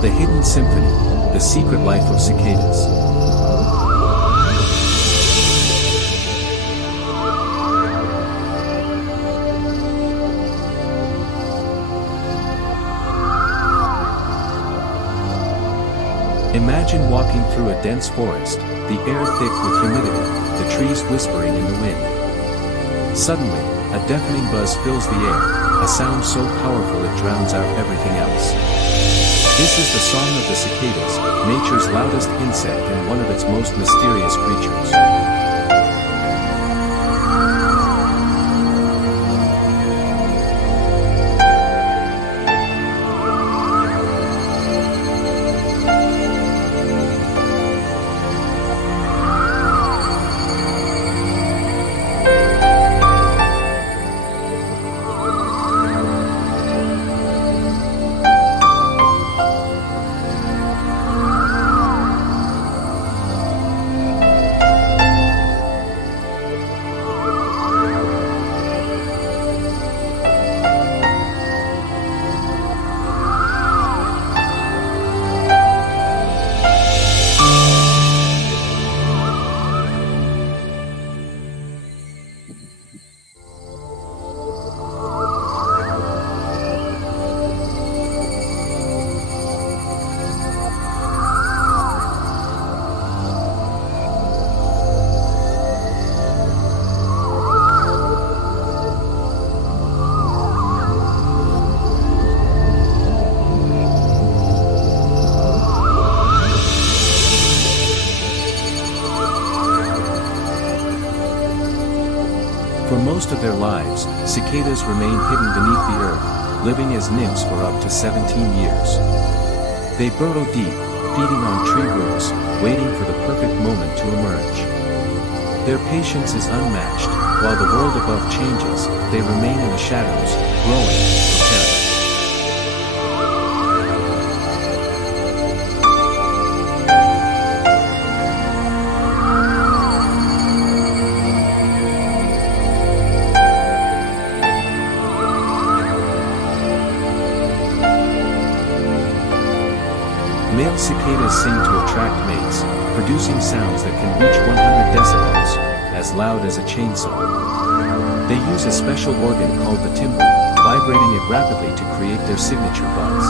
The Hidden Symphony, The Secret Life of Cicadas. Imagine walking through a dense forest, the air thick with humidity, the trees whispering in the wind. Suddenly, a deafening buzz fills the air, a sound so powerful it drowns out everything else. This is the song of the cicadas, nature's loudest insect and one of its most mysterious creatures. For most of their lives, cicadas remain hidden beneath the earth, living as nymphs for up to 17 years. They burrow deep, feeding on tree roots, waiting for the perfect moment to emerge. Their patience is unmatched. While the world above changes, they remain in the shadows, growing, preparing. Male cicadas sing to attract mates, producing sounds that can reach 100 decibels, as loud as a chainsaw. They use a special organ called the timbre, vibrating it rapidly to create their signature buzz.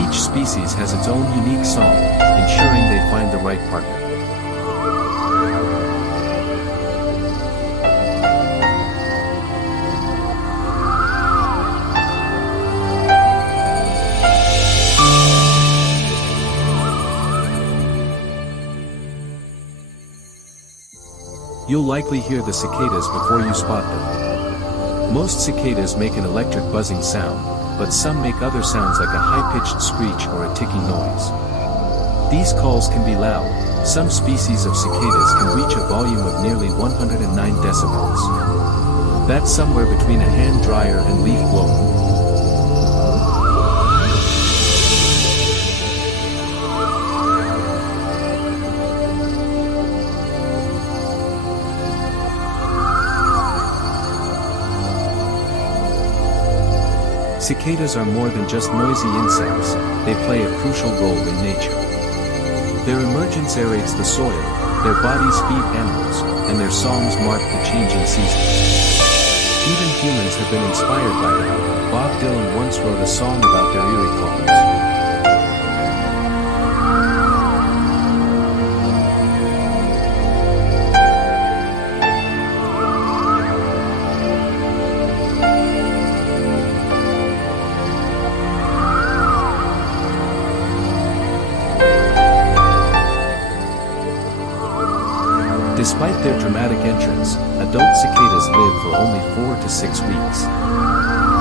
Each species has its own unique song, ensuring they find the right partner. You'll likely hear the cicadas before you spot them. Most cicadas make an electric buzzing sound, but some make other sounds like a high-pitched screech or a ticking noise. These calls can be loud. Some species of cicadas can reach a volume of nearly 109 decibels. That's somewhere between a hand dryer and leaf blower. Cicadas are more than just noisy insects, they play a crucial role in nature. Their emergence aerates the soil, their bodies feed animals, and their songs mark the changing seasons. Even humans have been inspired by them. Bob Dylan once wrote a song about their eerie calls. Despite their dramatic entrance, adult cicadas live for only 4 to 6 weeks.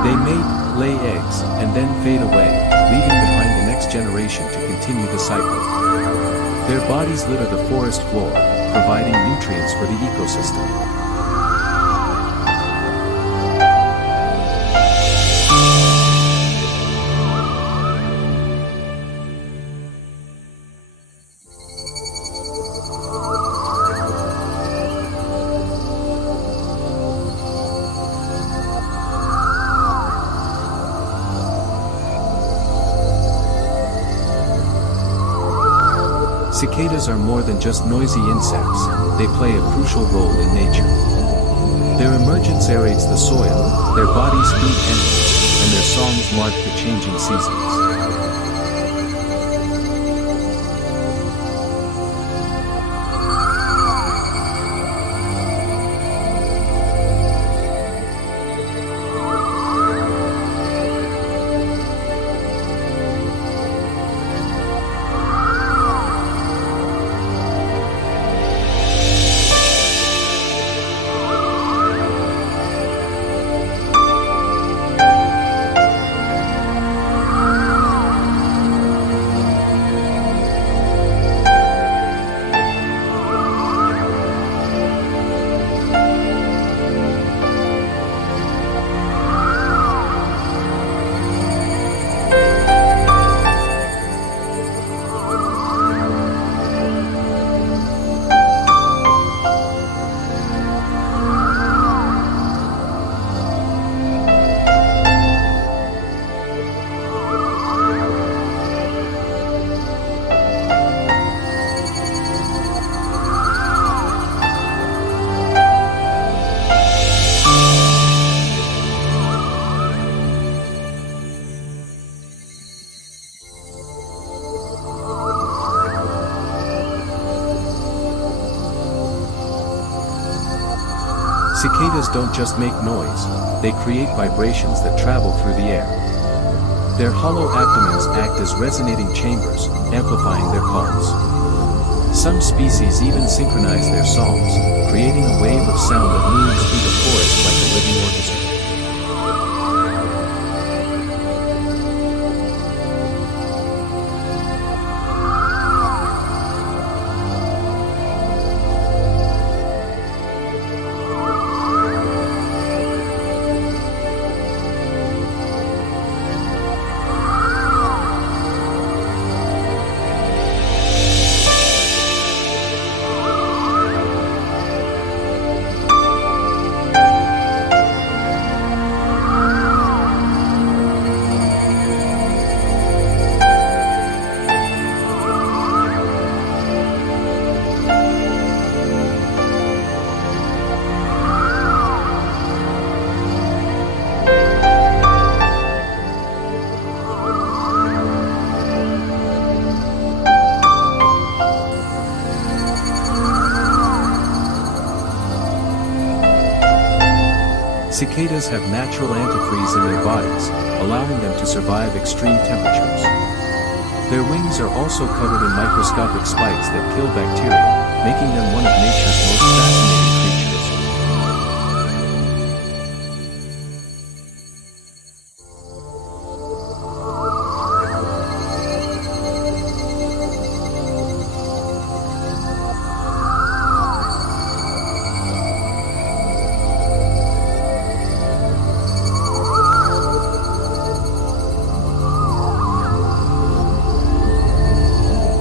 They mate, lay eggs, and then fade away, leaving behind the next generation to continue the cycle. Their bodies litter the forest floor, providing nutrients for the ecosystem. Cicadas are more than just noisy insects, they play a crucial role in nature. Their emergence aerates the soil, their bodies feed animals, and their songs mark the changing seasons. Cicadas don't just make noise, they create vibrations that travel through the air. Their hollow abdomens act as resonating chambers, amplifying their calls. Some species even synchronize their songs, creating a wave of sound that moves through the forest like a living orchestra. Cicadas have natural antifreeze in their bodies, allowing them to survive extreme temperatures. Their wings are also covered in microscopic spikes that kill bacteria, making them one of nature's most fascinating creatures.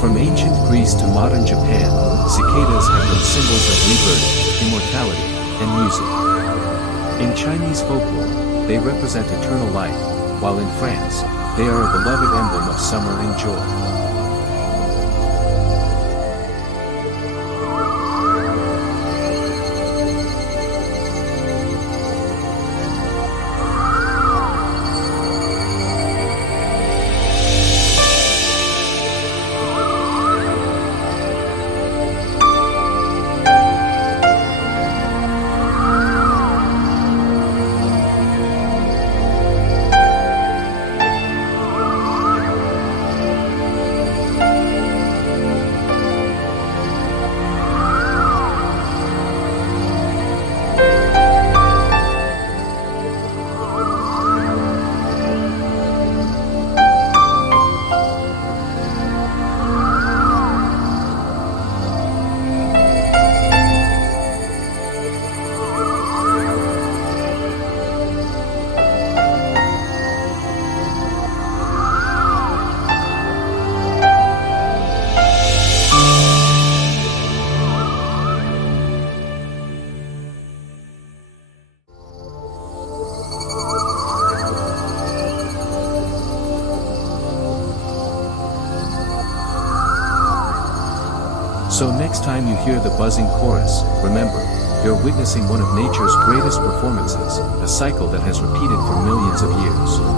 From ancient Greece to modern Japan, cicadas have been symbols of rebirth, immortality, and music. In Chinese folklore, they represent eternal life, while in France, they are a beloved emblem of summer and joy. So next time you hear the buzzing chorus, remember, you're witnessing one of nature's greatest performances, a cycle that has repeated for millions of years.